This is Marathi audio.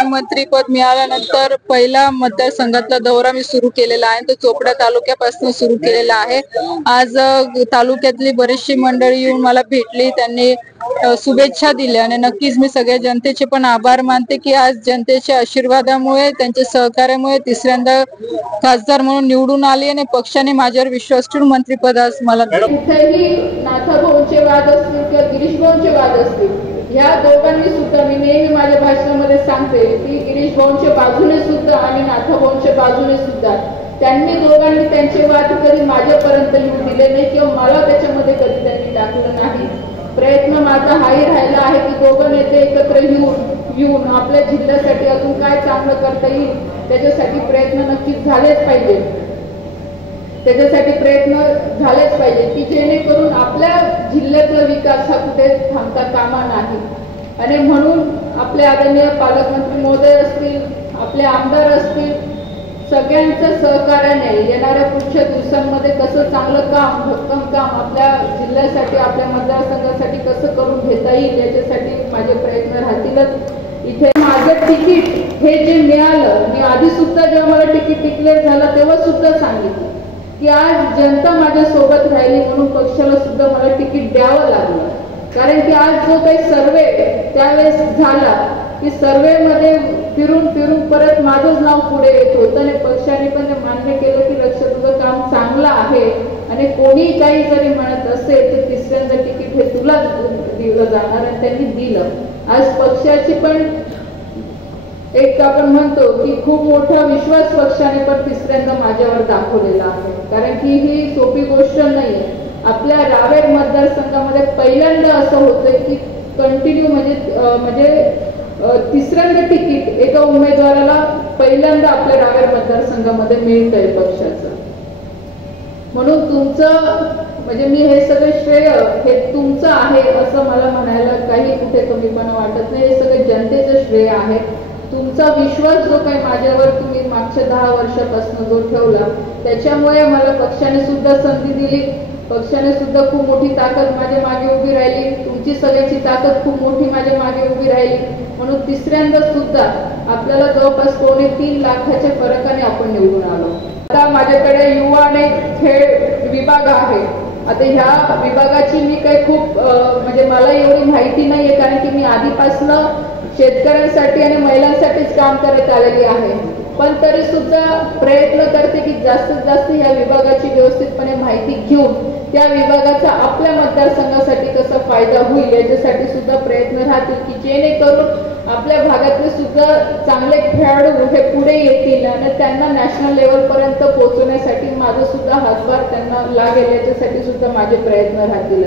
पालकमंत्रीपद मिळाल्यानंतर पहिला मतदारसंघातला दौरा मी सुरू केलेला आहे। तो चोपडा तालुक्यापासून सुरू केलेला आहे। आज तालुक्यातली बरीचशी मंडळी येऊन मला भेटली, त्यांनी शुभेच्छा दिल्या आणि नक्कीच मी सगळ्या जनतेचे पण आभार मानते की आज जनतेच्या आशीर्वादामुळे, त्यांच्या सहकार्यामुळे तिसऱ्यांदा खासदार म्हणून निवडून आली आणि पक्षाने माझ्यावर विश्वास ठेवून मंत्रिपद आज मला कुठेही नाथाभाऊंचे वाद असतील किंवा गिरीश भाऊंचे वाद असतील, ह्या दोघांनी सुद्धा मी नेहमी माझ्या भाषणामध्ये सांगते की गिरीश भाऊंच्या बाजूने सुद्धा आणि नाथाभाऊंच्या बाजूने सुद्धा त्यांनी दोघांनी त्यांचे वाद कधी माझ्यापर्यंत येऊन दिले नाही किंवा मला त्याच्यामध्ये कधी त्यांनी टाकलं नाही। प्रयत्न माझा हाही राहिला आहे की दोघं नेते एकत्र येऊन आपल्या जिल्ह्यासाठी अजून काय चांगलं करता येईल त्याच्यासाठी प्रयत्न नक्कीच झालेच पाहिजे, त्याच्यासाठी प्रयत्न झालेच पाहिजे की जेणेकरून आपल्या जिल्ह्यातला विकास हा कुठे थांबता कामा नाही। आणि म्हणून आपले आदरणीय पालकमंत्री महोदय असतील, आपले आमदार असतील, सगळ्यांच्या सहकार्याने येणाऱ्या पुढच्या दिवसांमध्ये कसं चांगलं काम, भक्कम काम आपल्या जिल्ह्यासाठी, आपल्या मतदारसंघासाठी कसं करून घेता येईल याच्यासाठी माझे प्रयत्न राहतीलच। इथे माझं तिकीट हे जे मिळालं, मी आधी सुद्धा जेव्हा मला तिकीट डिक्लेअर झालं तेव्हा सुद्धा सांगितलं की आज जनता माझ्या सोबत राहिली म्हणून पक्षाला सुद्धा मला तिकीट द्यावं लागलं। कारण की आज जो काही सर्वे त्यावेळेस झाला की सर्वेमध्ये फिरून परत माझंच नाव पुढे येत होतं आणि पक्षाने पण ते मान्य केलं की लक्ष तुझं काम चांगलं आहे आणि कोणी काही जरी म्हणत असेल तर तिसऱ्यांदा तिकीट हे तुलाच दिलं जाणार आणि त्यांनी दिलं। आज पक्षाची पण एक आपण म्हणतो की खूप मोठा विश्वास पक्षाने पण तिसऱ्यांदा माझ्यावर दाखवलेला आहे। कारण की ही सोपी गोष्ट नाहीये। आपल्या रावेर मतदारसंघामध्ये पहिल्यांदा असं होतंय की कंटिन्यू म्हणजे तिसऱ्यांदा तिकीट एका उमेदवाराला पहिल्यांदा आपल्या रावेर मतदारसंघामध्ये मिळतंय पक्षाचं। म्हणून तुमचं म्हणजे मी हे सगळे श्रेय हे तुमचं आहे असं मला म्हणायला काही कुठे कमीपणा वाटत नाही। हे सगळे जनतेचं श्रेय आहे। तुमचा विश्वास जो काही माझ्यावर तुम्ही मागच्या 10 वर्षापासून जो ठेवला त्याच्यामुळे मला पक्षाने सुद्धा संधी दिली, पक्षाने सुद्धा खूप मोठी ताकद माझ्या मागे उभी राहिली, तुमची सगळ्याची ताकद खूप मोठी माझ्या मागे उभी राहिली। म्हणून तिसऱ्यांदा सुद्धा आपल्याला जवळपास 3 लाखाच्या फरकाने आपण निवडून आलो। आता माझ्याकडे युवा आणि खेळ विभाग आहे। आता ह्या विभागाची मी काही खूप म्हणजे मला एवढी माहिती नाहीये, कारण की मी आधीपासून शेतकऱ्यांसाठी आणि महिलांसाठीच काम करत आलेली आहे। पण तरी सुद्धा प्रयत्न करते की जास्तीत जास्त या विभागाची व्यवस्थितपणे माहिती घेऊन त्या विभागाचा आपल्या मतदारसंघासाठी कसा फायदा होईल याच्यासाठी सुद्धा प्रयत्न राहतील की जेणेकरून आपल्या भागातले सुद्धा चांगले खेळाडू हे पुढे येतील आणि त्यांना नॅशनल लेवलपर्यंत पोहोचवण्यासाठी माझा सुद्धा हातभार त्यांना लागेल याच्यासाठी सुद्धा माझे प्रयत्न राहतील।